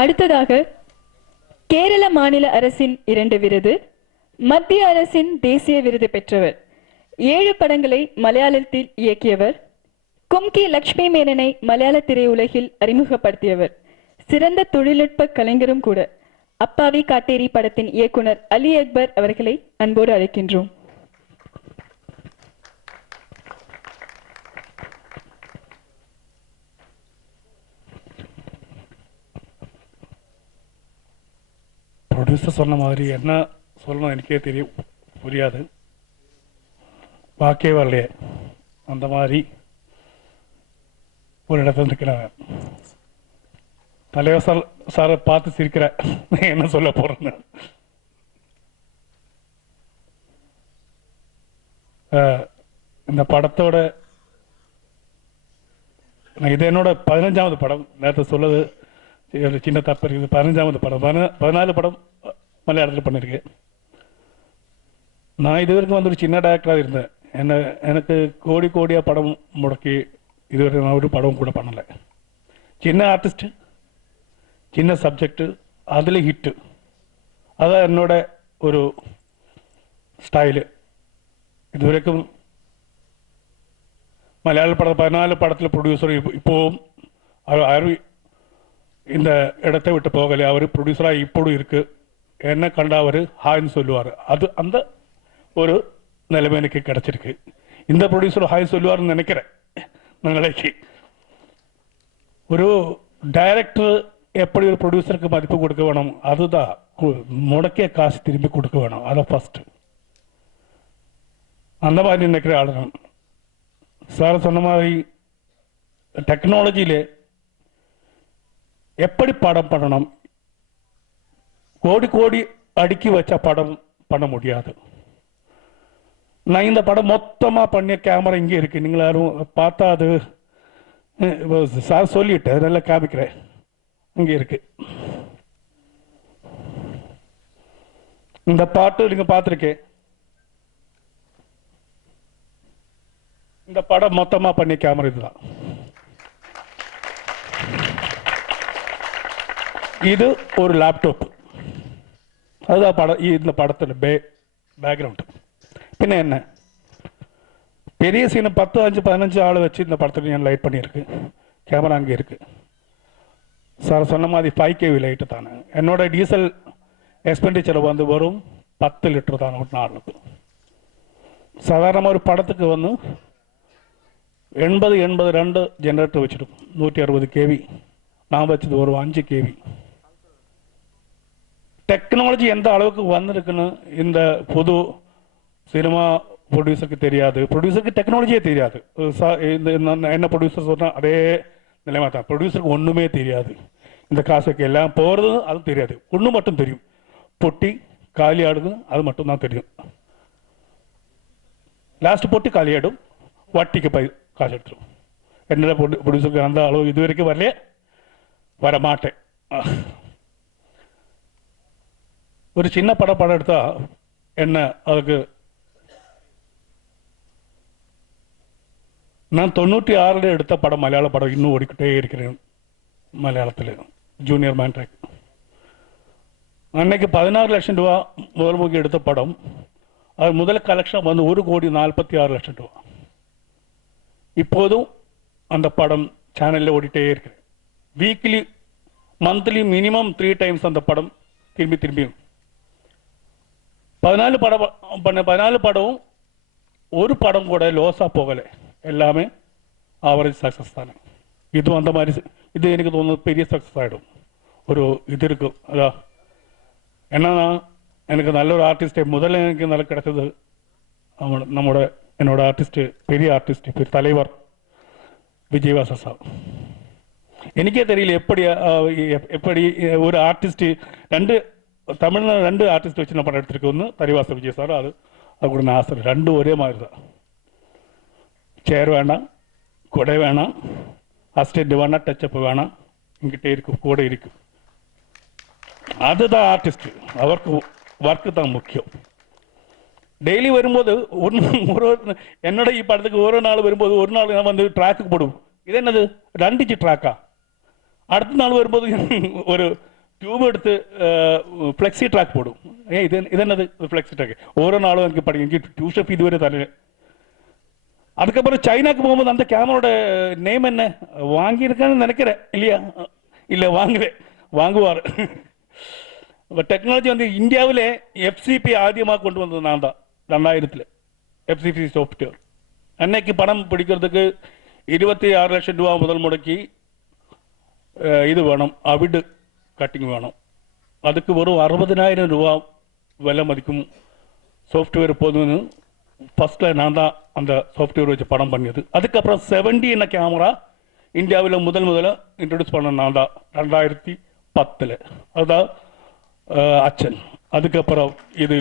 அடுத்ததாக கேரள மாநில அரசின் 2 விருது, மத்திய அரசின் தேசிய விருது பெற்றவர், 7 படங்களை மலையாளத்தில் இயக்கியவர், கும்கி லட்சுமி மேனனை மலையாள திரையுலகில் அறிமுகப்படுத்தியவர், சிறந்த தொழில்நுட்ப கலைஞரும் கூட, அப்பாவி காட்டேரி படத்தின் இயக்குனர் அலி அக்பர் அவர்களை அன்போடு அழைக்கின்றோம். ப்ரொடியூசர் சொன்ன மாதிரி என்ன சொல்லணும் எனக்கே தெரியும், புரியாது, வாக்கே வரலையே, அந்த மாதிரி ஒரு இடத்துல இருக்கிறேன். தலைவர் சாரை பார்த்து சிரிக்கிற என்ன சொல்ல போறேன்னு. இந்த படத்தோட இது என்னோட 15வது படம். நேரத்தை சொல்லது சின்ன தப்பு இருக்குது. 15வது படம். 14 படம் மலையாளத்தில் பண்ணியிருக்கேன். நான் இது வரைக்கும் ஒரு சின்ன டேரக்டராக இருந்தேன். எனக்கு கோடியாக படம் முடக்கி இதுவரை நான் ஒரு படம் கூட பண்ணலை. சின்ன ஆர்டிஸ்ட், சின்ன சப்ஜெக்ட், அதில் ஹிட்டு. அதான் என்னோட ஒரு ஸ்டைலு. இதுவரைக்கும் மலையாள படம் 14 படத்தில் ப்ரொடியூசர் இப்போவும் இந்த இடத்தை விட்டு போகலை. அவர் ப்ரொடியூசராக இப்போது இருக்கு. என்ன கண்டா அவர் ஹாய்ன்னு சொல்லுவார். அது அந்த ஒரு நிலைமை எனக்கு கிடைச்சிருக்கு. இந்த ப்ரொடியூசர் ஹாய் சொல்லுவார்னு நினைக்கிறேன். நாளைக்கு ஒரு டைரக்டர் எப்படி ஒரு ப்ரொடியூசருக்கு மதிப்பு கொடுக்க வேணும், அதுதான் முடக்கிய காசு திரும்பி கொடுக்க வேணும். அதை ஃபர்ஸ்ட் அந்த மாதிரி நினைக்கிற ஆளு நான். சார் சொன்ன மாதிரி டெக்னாலஜியிலே எப்படி படம் பண்ணணும், கோடி அடுக்கி வச்ச படம் பண்ண முடியாது. நான் இந்த படம் மொத்தமா பண்ணிய கேமரா இங்கே இருக்கு. நீங்க யாரும் பார்த்தா அது சார் சொல்லிட்டு நல்லா காமிக்கிறேன். இங்கே இருக்கு. இந்த பாட்டு நீங்க பார்த்துருக்கேன். இந்த படம் மொத்தமா பண்ணிய கேமரா இதுதான். இது ஒரு லேப்டாப். அதுதான் படம். இந்த படத்தில் பேக்ரவுண்ட். பின்ன என்ன பெரிய சீனை 10, 5, 15 ஆள் வச்சு இந்த படத்தில் நான் லைட் பண்ணியிருக்கு. கேமரா அங்கே இருக்கு. சார் சொன்ன மாதிரி 5K லைட்டு தானே. என்னோட டீசல் எக்ஸ்பெண்டிச்சர் வந்து வரும் 10 லிட்டர் தானே ஒரு நாளுக்கு. சாதாரணமாக ஒரு படத்துக்கு வந்து 82 ஜெனரேட்டர் வச்சுருக்கும். 160 kV. நான் வச்சது ஒரு 5 kV. டெக்னாலஜி எந்த அளவுக்கு வந்திருக்குன்னு இந்த புது சினிமா ப்ரொடியூசருக்கு தெரியாது. ப்ரொடியூசருக்கு டெக்னாலஜியே தெரியாது. என்ன ப்ரொடியூசர் சொன்னால் அதே நிலைமை தான். ப்ரொடியூசருக்கு ஒன்றுமே தெரியாது. இந்த காசுக்கு எல்லாம் போகிறது அது தெரியாது. ஒன்று மட்டும் தெரியும், பொட்டி காலி ஆடுது, அது மட்டும் தான் தெரியும். லாஸ்ட் பொட்டி காலி ஆடும், வட்டிக்கு காசு எடுத்துரும். என்னோட ப்ரொடியூசருக்கு அந்த அளவு இது வரைக்கும் வரலையே, வர மாட்டேன். ஒரு சின்ன படம் எடுத்தா என்ன அதுக்கு நான் 96 எடுத்த படம் மலையாள படம் இன்னும் ஓடிக்கிட்டே இருக்கிறேன். மலையாளத்தில் ஜூனியர் மேன்ட்ராக். அன்னைக்கு 16 லட்சம் ரூபா முதல் எடுத்த படம். அது முதல் கலெக்ஷன் வந்து 1,46,00,000 ரூபா. இப்போதும் அந்த படம் சேனலில் ஓடிட்டே இருக்கிறேன். வீக்லி மந்த்லி மினிமம் 3 டைம்ஸ் அந்த படம் திரும்பியும் 14 படம் பண்ண. 14 படம் ஒரு படம் கூட லோஸா போகலை. எல்லாமே ஆவரேஜ் சக்ஸஸ் தானே. இதுவும் அந்த மாதிரி. இது எனக்கு தோணுது பெரிய சக்ஸஸ் ஆகிடும். ஒரு இது இருக்கு. அதான் என்னன்னா எனக்கு நல்ல ஒரு ஆர்டிஸ்ட் முதல்ல எனக்கு நல்ல கிடைச்சது என்னோட ஆர்டிஸ்ட், பெரிய ஆர்டிஸ்ட், தலைவர் விஜயவாச சார். எனக்கே தெரியல எப்படி ஒரு ஆர்டிஸ்ட் தமிழ்ல 2 ஆர்டிஸ்ட் வச்சு நான் படம் எடுத்திருக்கேன். ஒன்று தரிவாச விஜய் சார், அது கூட நான் ஆசை. 2 ஒரே மாதிரி தான். சேர் வேணாம், கொடை வேணாம், அசிஸ்டன்ட் வேணாம், டச்சப் வேணாம், இங்கிட்டே இருக்கு, கூட இருக்கு. அதுதான் ஆர்டிஸ்ட். அவருக்கு ஒர்க்கு தான் முக்கியம். டெய்லி வரும்போது என்னோட படத்துக்கு ஒரு நாள் வரும்போது ஒரு நாள் வந்து ட்ராக்கு போடுவோம். இது என்னது 2 இன்ச் ட்ராக்கா? அடுத்த நாள் வரும்போது ஒரு டியூப் எடுத்து ஃப்ளெக்ஸி ட்ராக் போடும். இது என்னது ஃப்ளெக்ஸி ட்ராக்? ஓரோ நாளும் எனக்கு படிக்க எனக்கு டியூஷன் ஃபீ இதுவரை தரல. அதுக்கப்புறம் சைனாக்கு போகும்போது அந்த கேமரோட நேம் என்ன வாங்கியிருக்கான்னு நினைக்கிறேன், இல்லையா? இல்லை வாங்குவார். இப்போ டெக்னாலஜி வந்து இந்தியாவிலே எஃப்சிபி ஆதியமாக கொண்டு வந்தது நான் தான் 2000 எஃப்சிபி சாஃப்ட்வேர். அன்னைக்கு படம் பிடிக்கிறதுக்கு 26 லட்சம் ரூபா முதல் முடக்கி இது வேணும், அவிடு கட்டிங் வேணும். அதுக்கு ஒரு 60,000 ரூபா விலை மதிக்கும் சாஃப்ட்வேர் போதும்னு ஃபர்ஸ்ட்டில் நான் தான் அந்த சாஃப்ட்வேர் வச்சு படம் பண்ணியது. அதுக்கப்புறம் 70 என்ன கேமரா இந்தியாவில் முதல்ல இன்ட்ரடியூஸ் பண்ண நான் தான் 2010. அதுதான் அச்சன். அதுக்கப்புறம் இது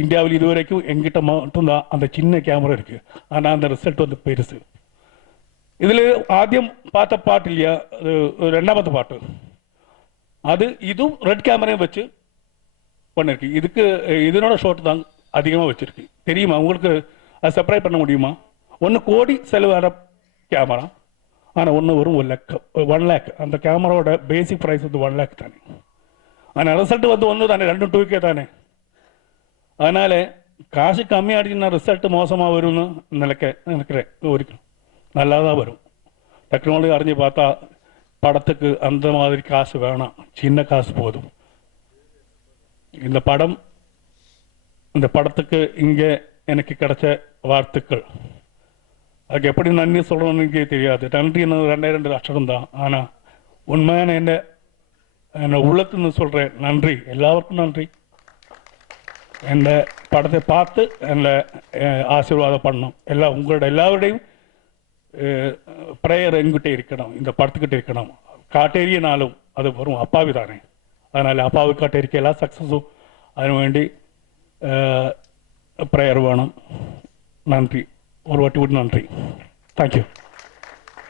இந்தியாவில் இதுவரைக்கும் எங்கிட்ட மட்டும்தான் அந்த சின்ன கேமரா இருக்கு. ஆனால் அந்த ரிசல்ட் வந்து பெருசு. இதில் ஆദ്യം பார்த்த பாட்டு இல்லையா, அது ரெண்டாமത്തെ பாட்டு, அது இதுவும் ரெட் கேமரையும் வச்சு பண்ணிருக்கு. இதனோட ஷாட் தான் அதிகமாக வச்சிருக்கு. தெரியுமா உங்களுக்கு? அதை செப்பரேட் பண்ண முடியுமா? 1 கோடி செலவாகிற கேமரா, ஆனால் ஒன்று வரும் 1 lakh. அந்த கேமராவோட பேசிக் ப்ரைஸ் வந்து 1 lakh தானே. ஆனால் ரிசல்ட் வந்து ஒன்று தானே, 2 2K தானே. அதனால காசு கம்மியாடிச்சுன்னா ரிசல்ட் மோசமாக வரும்னு நினைக்கிறேன். ஒரிக்கணும் நல்லா தான் வரும். டெக்னாலஜி அறிஞ்சு பார்த்தா படத்துக்கு அந்த மாதிரி காசு வேணாம், சின்ன காசு போதும். இந்த படத்துக்கு இங்கே எனக்கு கிடைச்ச வாழ்த்துக்கள், அதுக்கு எப்படி நன்றி சொல்லணும்னு எனக்கு தெரியாது. நன்றி என்ன 2 அക്ഷரம் தான். ஆனால் உண்மையான என்ன உள்ளத்துன்னு சொல்கிறேன், நன்றி, எல்லாருக்கும் நன்றி. இந்த படத்தை பார்த்து என்னை ஆசீர்வாதம் பண்ணணும். உங்களோட எல்லாருடையும் ப்ரேயர் என்கிட்ட இருக்கணும், இந்த படத்துக்கிட்ட இருக்கணும். காட்டேரியனாலும் அது வரும் அப்பாவி தானே. அதனால் அப்பாவி காட்டேரிக்க எல்லா சக்ஸஸும் അതിനു വേണ്ടി ப்ரேயர் வேணும். நன்றி, ஒரு வாட்டி விட்டு நன்றி. தேங்க்யூ.